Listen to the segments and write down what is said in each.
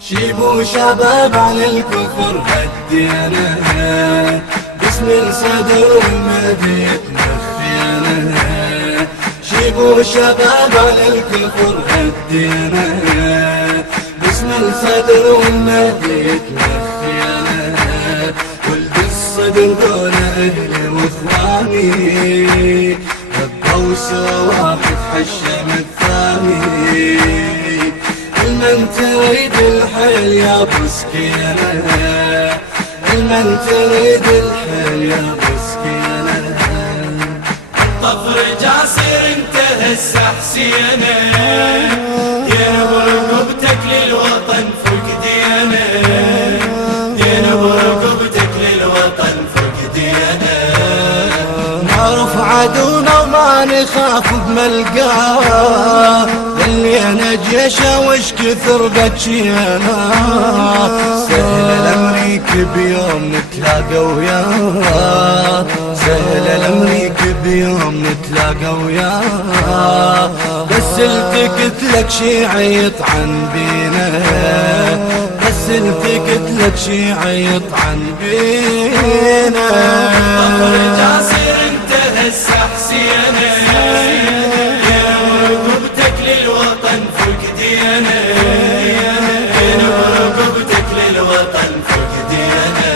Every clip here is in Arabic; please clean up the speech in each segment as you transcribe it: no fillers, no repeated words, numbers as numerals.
شيبوا شباب عن الكفر هدينا باسم الصدر والمدينة مخفينا. شيبوا شباب عن الكفر هدينا باسم الصدر والمدينة مخفينا. ولد الصدر دول أهلي وإخواني ربوا سوا واحد حشم الثاني. المن تريد الحيل يا بسكينة، المن تريد الحيل يا بسكينة. طفر جاسر انت هسه حسينة، ينبر رقبتك للوطن فقدينة، ينبر رقبتك للوطن فقدينة. نعرف عدونا وما نخاف بملقاه، دلينا جيشه وش كثر بجينا. سهل الامريك بيوم نتلاقى وياه، سهل الامريك بيوم نتلاقى وياه. بس التقت لك شيعي يطعن بينا، بس التقت لك شيعي يطعن بينا. طفر جاسر انت هسه حسينة، ينبر رقبتك للوطن فقدينة، ينبر رقبتك للوطن فقدينة.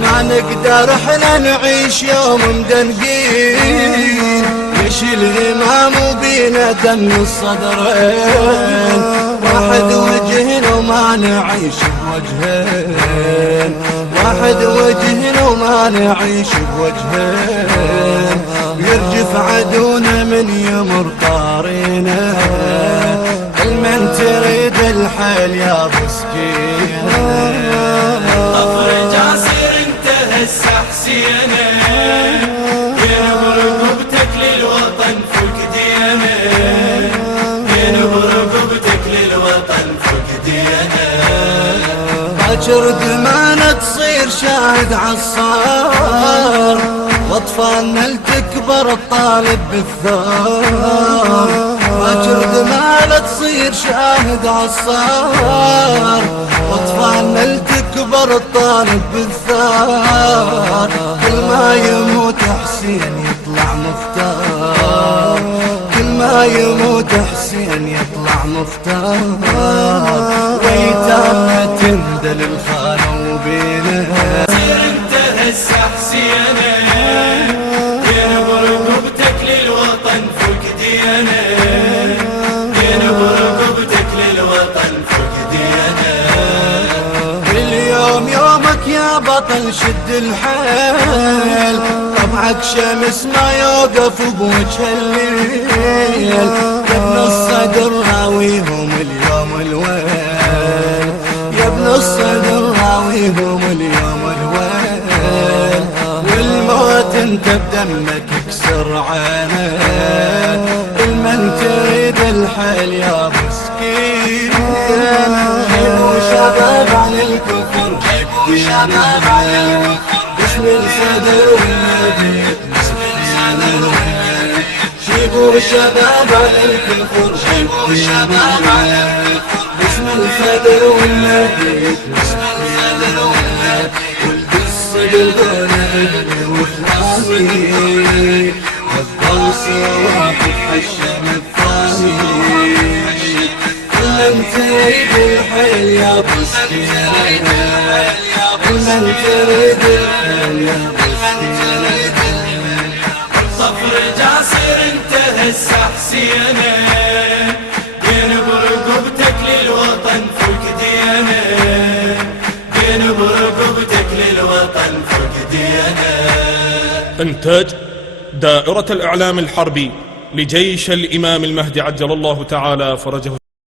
ما نقدر احنا نعيش يوم مدنقين، يشيل الامام وبينا دم الصدرين. واحد وجهنا وما نعيش بوجهين، واحد وجهنا وما نعيش بوجهين. يرجف عدونا من يمر طارينا، المن تريد الحيل يا بسكينة. طفر جاسر انت هسه حسينة، ينبر رقبتك للوطن فقدينة، ينبر رقبتك للوطن فقدينة. باكر دمانة تصير شاهد عالصار، واطفالنا لتكبر الطالب بالثار. باكر دمانة تصير شاهد عالصار، واطفالنا لتكبر الطالب بالثار. كل ما يموت حسين يطلع مختار، كل ما يموت حسين يطلع مختار. ويتامنا تندل الخانة وبينا. انت هسه حسينة، ينبر رقبتك للوطن فقدينة، ينبر رقبتك للوطن فقدينة. اليوم يومك يا بطل شد الحيل، طبعك شمس ما يوقف بوجه الليل. يا ابن الصدر راويهم اليوم الويل، يا ابن الصدر راويهم اليوم الويل. والموت انت بدمك يكسر عينه، المن تريد الحيل يا مسكين. جيبوا شباب عن الكفر هدينا باسم الصدر والمدينة مخفينا. جيبوا شباب عن الكفر هدينا باسم الصدر والمدينة مخفينا. ولد الصدر دول أهلي وإخواني ربوا سوا واحد حشم الثاني. المن تريد الحيل يا بسكينة، المن تريد الحيل يا بسكينة. طفر جاسر انت هسه حسينة، ينبر رقبتك للوطن فقدينة، ينبر رقبتك للوطن فقدينة. إنتاج دائرة الإعلام الحربي لجيش الإمام المهدي عجل الله تعالى فرجه.